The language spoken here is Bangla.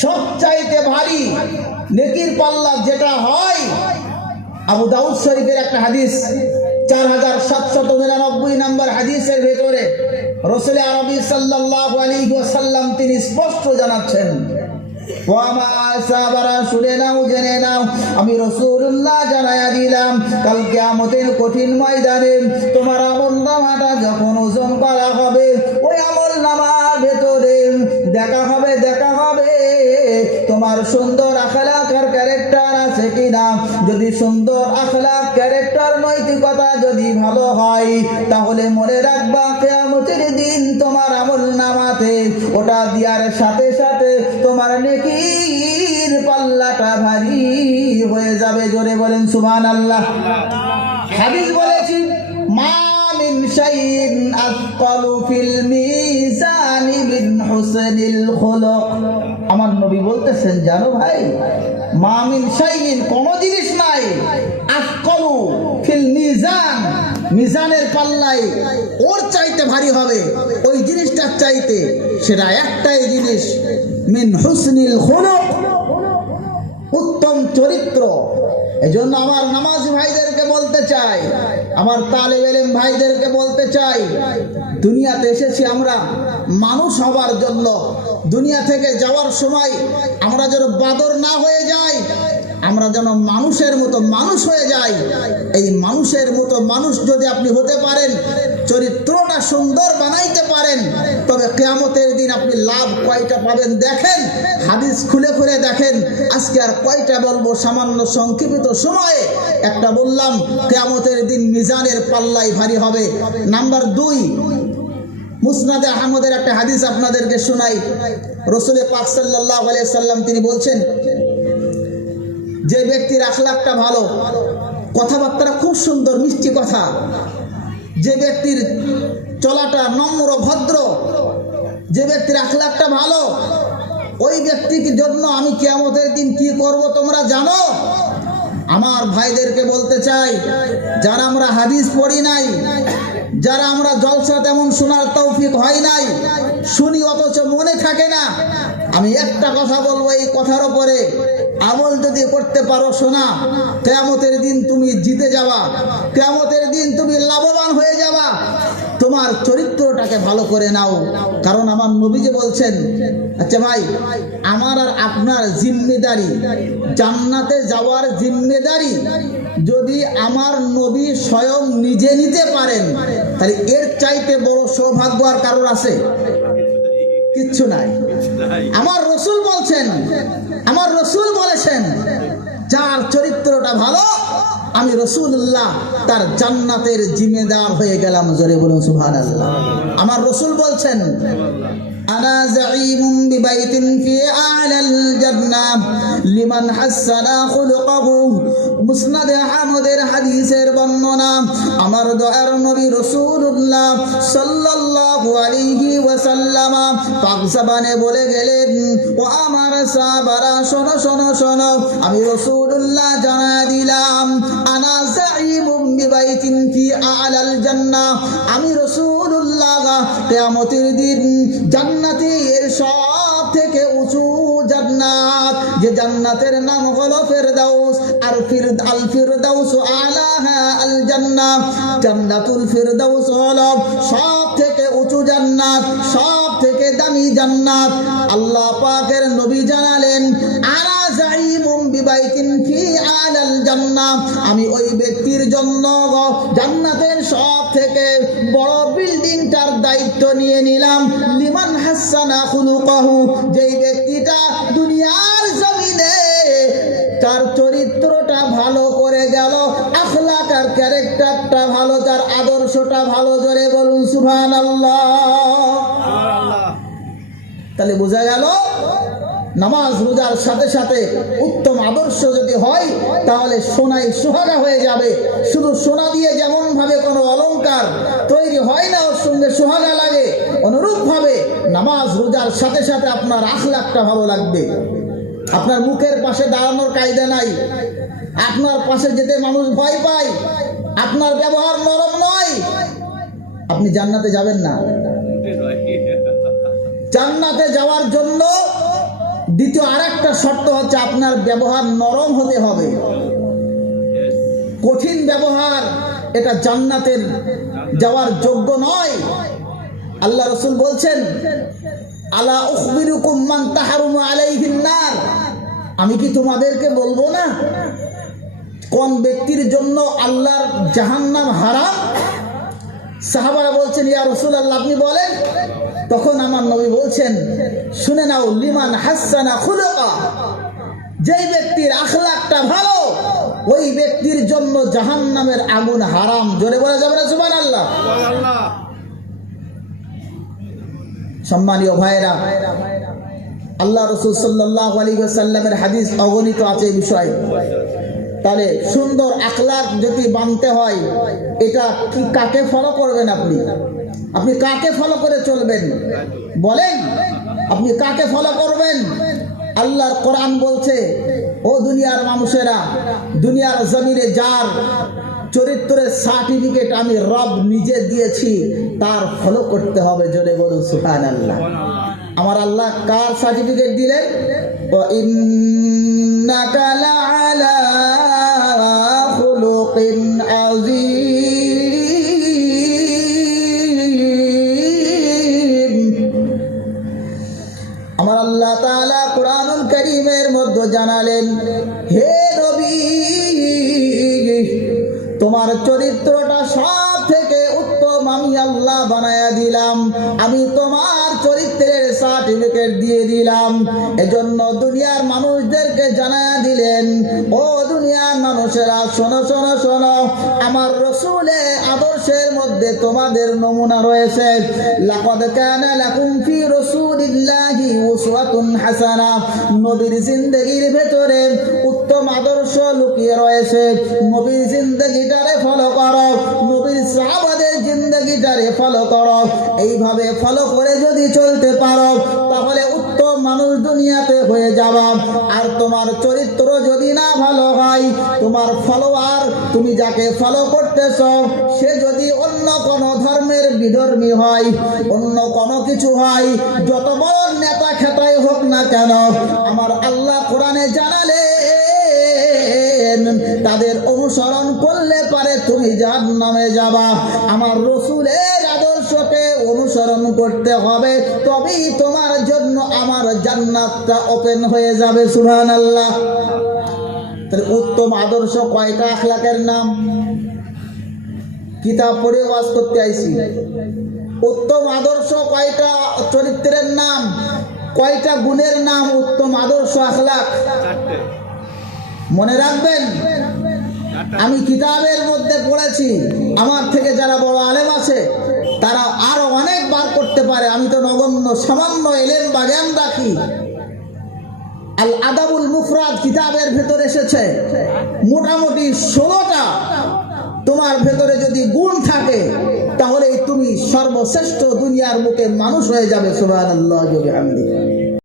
সবচাইতে ভারী নেকির পাল্লা যেটা হয়, আবু দাউদ শরীফের একটা হাদিস 4799 নম্বর হাদিসের ভেতরে রাসূল আরবি সাল্লাল্লাহু আলাইহি ওয়াসাল্লাম তিনি স্পষ্ট জানাচ্ছেন, শুনে নাও, জেনে নাও, আমি রাসূলুল্লাহ জানায়া দিলাম, কাল কিয়ামতের কঠিন ময়দানে তোমার আমলনামাটা যখন ওজন করা হবে, ওই আমলনামার ভেতরে দেখা হবে তোমার সুন্দর আখলাক আর ক্যারেক্টার আছে কিনা। যদি সুন্দর আখলাক, ক্যারেক্টার, নৈতিকতা যদি ভালো হয়, তাহলে মনে রাখবা কিয়ামতের দিন তোমার আমলনামাতে ওটা দেওয়ার সাথে সাথে তোমার নেকির পাল্লাটা ভারী হয়ে যাবে। জোরে বলেন সুবহানাল্লাহ। হাদিস বলেছি, মা মিন শাইইন আথকালু ফিল মিজানি মিন হুসনিল খুলুক। আমার নবী বলতেছেন, জানো ভাই, মা মিন শাইইন, কোন জিনিস নাই, আথকালু ফিল মিজান, মিজানের পাল্লায় ওর চাইতে ভারী হবে, ওই জিনিসটার চাইতে, সেটা একটাই জিনিস, মিন হুসনিল খুলুক, উত্তম চরিত্র। এজন্য আমার নামাজি ভাইদেরকে বলতে চাই, আমার তালেব ইলম ভাইদেরকে বলতে চাই, দুনিয়াতে এসেছি আমরা মানুষ হবার জন্য। দুনিয়া থেকে যাওয়ার সময় আমরা যেন বাদর না হয়ে যাই, আমরা যেন মানুষের মতো মানুষ হয়ে যাই। এই মানুষের মতো মানুষ যদি আপনি হতে পারেন, চরিত্রটা সুন্দর বানাইতে পারেন, তবে কিয়ামতের দিন আপনি লাভ কয়টা পাবেন দেখেন। হাদিস খুলে খুলে দেখেন। আজকে আর কয়টা বলবো, সামান্য সংক্ষিপ্ত সময়ে একটা বললাম, কিয়ামতের দিন মিজানের পাল্লাই ভারী হবে। নাম্বার 2, মুসনাদে আহমদের একটা হাদিস আপনাদেরকে শোনাই। রাসূল পাক সাল্লাল্লাহু আলাইহি সাল্লাম তিনি বলছেন, যে ব্যক্তির আখলাকটা ভালো, কথাবার্তা খুব সুন্দর, মিষ্টি কথা, যে ব্যক্তির চলাটা নম্র ভদ্র, যে ব্যক্তির আখলাকটা ভালো, ওই ব্যক্তির জন্য আমি কিয়ামতের দিন কি করব তোমরা জানো? আমার ভাইদেরকে বলতে চাই, যারা আমরা হাদিস পড়ি নাই, যারা আমরা জলসা তেমন শোনার তৌফিক হয় নাই, শুনি অথচ মনে থাকে না, আমি একটা কথা বলবো, এই কথার উপরে আমল যদি করতে পারো, শোনা, কিয়ামতের দিন তুমি জিতে যাবা, কিয়ামতের দিন তুমি লাভবান হয়ে যাবা। তোমার চরিত্রটাকে ভালো করে নাও, কারণ আমার নবী যে বলছেন, আচ্ছা ভাই, আমার আর আপনার জিম্মেদারি, জান্নাতে যাওয়ার জিম্মেদারি যদি আমার নবী স্বয়ং নিজে নিতে পারেন, তাহলে এর চাইতে বড় সৌভাগ্য আর কারোর আছে? কিচ্ছু নাই। আমার রাসূল বলছেন, আমার রাসূল বলেছেন, যার চরিত্রটা ভালো, আমি রাসূলুল্লাহ তার জান্নাতের জিম্মেদার হয়ে গেলাম। জোরে বলুন সুবহানাল্লাহ। আমার রাসূল বলছেন, আনা যাঈমুন বিবাইতিন ফি আ'লাল জান্নাহ লিমান হাসানা খুলুকাহু। মুসনাদে আহমদের হাদিসের বর্ণনা। আমার দয়ার নবী রাসূলুল্লাহ সাল্লাল্লাহু আলাইহি ওয়াসাল্লাম পাক জবানে বলে গেলেন, ও আমার সাহাবারা, শোনো শোনো শোনো, আমি রাসূলুল্লাহ জানায়া দিলাম, আনা যাঈমুন বিবাইতিন ফি আ'লাল জান্নাহ, আমি রাসূলুল্লাহ কিয়ামতের দিন জান্নাতের সব থেকে উঁচু জান্নাত, যে জান্নাতের নাম হলো ফেরদাউস, আর আল ফিরদাউস আলাহা আল জান্নাহ, জান্নাতুল ফিরদাউস হলো সব থেকে উঁচু জান্নাত, সব থেকে দামি জান্নাত। আল্লাহ পাকের নবী জানালেন, আনা যাঈমুন বিবাইতিন ফি আলাল জান্নাহ, আমি ওই ব্যক্তির জন্য জান্নাতের সব থেকে বড় বিল্ডিংটার দায়িত্ব নিয়ে নিলাম। লিমান হাসানা খুলুকাহু, যেই ব্যক্তিটা দুনিয়ার জমিনে তার চরিত্রটা ভালো করে গেল, আখলাক আর ক্যারেক্টারটা ভালো, তার আদর্শটা ভালো। জোরে বলুন সুবহানাল্লাহ। তাহলে বোঝা গেল, নামাজ রোজার সাথে সাথে উত্তম আদর্শ যদি হয়, তাহলে সোনায় সোহাগা হয়ে যাবে। শুধু সোনা দিয়ে যেমন ভাবে কোনো অলংকার তৈরি হয় না, ওর সঙ্গে সোহাগা লাগে, অনুরূপ ভাবে নামাজ রোজার সাথে সাথে আপনার আখলাকটা ভালো লাগবে। আপনার মুখের পাশে দাঁড়ানোর কায়দা নাই, আপনার পাশে যেতে মানুষ ভয় পায়, আপনার ব্যবহার নরম নয়, আপনি জান্নাতে যাবেন না। জান্নাতে যাওয়ার জন্য দ্বিতীয় আরেকটা শর্ত হচ্ছে আপনার ব্যবহার নরম হতে হবে। কঠিন ব্যবহার এটা জান্নাতের যাওয়ার যোগ্য নয়। আল্লাহ রাসূল বলছেন, আলা উখবিরুকুম মান তাহরুমু আলাইহিন নার, আমি কি তোমাদেরকে বলবো না কোন ব্যক্তির জন্য আল্লাহর জাহান্নাম হারাম? সাহাবারা বলছেন, ইয়া রাসূলুল্লাহ আপনি বলেন। তখন আমার নবী বলছেন, শুনে নাও, লিমান হাসানা খুলুকা, যেই ব্যক্তির আখলাকটা ভালো ওই ব্যক্তির জন্য জাহান্নামের আগুন হারাম। জোরে বলা যাবে না সুবহানাল্লাহ? সম্মানীয় ভাইরা, আল্লাহ রাসূল সাল্লাল্লাহু আলাইহি ওয়াসাল্লামের হাদিস অগণিত আছে এই বিষয়ে। তাহলে সুন্দর আখলাক যদি বানতে হয়, এটা কি কাকে ফলো করবেন আপনি? আপনি কাকে ফলো করে চলবেন বলেন? আপনি কাকে ফলো করবেন? আল্লাহর কোরআন বলছে, ও দুনিয়ার মানুষেরা, দুনিয়ার জমিনে যার চরিত্রের সার্টিফিকেট আমি রব নিজে দিয়েছি তার ফলো করতে হবে। জোরে বলুন সুবহানাল্লাহ। আমার আল্লাহ কার সার্টিফিকেট দিলেন? ওয়া ইন্নাকা লাআলা খুলুকিন আযীম। আমার আল্লাহ তাআলা কুরআনুল কারীমের মধ্যে জানালেন, হে নবী, তোমার চরিত্রটা সব থেকে উত্তম আমি আল্লাহ বানায়া দিলাম, আমি তোমার চরিত্রের সার্টিফিকেট দিয়ে দিলাম। এজন্য দুনিয়ার মানুষদেরকে জানায়া দিলেন, ও দুনিয়ার মানুষেরা শোনো শোনো শোনো, আমার রাসূলের আদর্শের মধ্যে তোমাদের নমুনা রয়েছে। লাকাদ কানা লাকুম ফি রাসূলিল্লাহি উসওয়াতুন হাসানা, নবীর জিন্দেগির ভেতরে উত্তম আদর্শ লুকিয়ে রয়েছে। নবীর জিন্দেগিটারে ফলো করো, নবীর সাহাবাদের জিন্দেগিটারে ফলো করো। এইভাবে ফলো করে যদি চলতে পারো তাহলে উত্তম মানুষ দুনিয়াতে হয়ে যাবা। আর তোমার চরিত্র যদি না ভালো হয়, তোমার ফলোয়ার, তুমি যাকে ফলো করতেছ সে যদি অন্য কোন ধর্মের বিধর্মী হয়, অন্য কোনো কিছু হয়, যত বড় নেতা খেতাই হোক না কেন, আমার আল্লাহ কোরআনে জানালেন তাদের অনুসরণ করলে পারে তুমি জাহান্নামে যাবা। আমার রাসূলের আদর্শকে অনুসরণ করতে হবে, তবেই তোমার জন্য আমার জান্নাতটা ওপেন হয়ে যাবে। সুবহানাল্লাহ। তাহলে উত্তম আদর্শ কয়টা আখলাকের নাম? কিতাব পড়ে ওয়াজ করতে আইছি। উত্তম আদর্শ কয়টা চরিত্রের নাম, কয়টা গুণের নাম উত্তম আদর্শ আখলাক? মনে রাখবেন, আমি কিতাবের মধ্যে পড়েছি, আমার থেকে যারা বড় আলেম আছে তারা আরো অনেক বার করতে পারে, আমি তো নগণ্য সামান্য ইলম বা জ্ঞান রাখি। আল আদাবুল মুফরাদ কিতাবের ভেতরে এসেছে মোটামুটি 16টা। তোমার ভেতরে যদি গুণ থাকে তাহলে তুমি সর্বশ্রেষ্ঠ দুনিয়ার মুখে মানুষ হয়ে যাবে। সুবহানাল্লাহি ওয়া বিহামদিহি।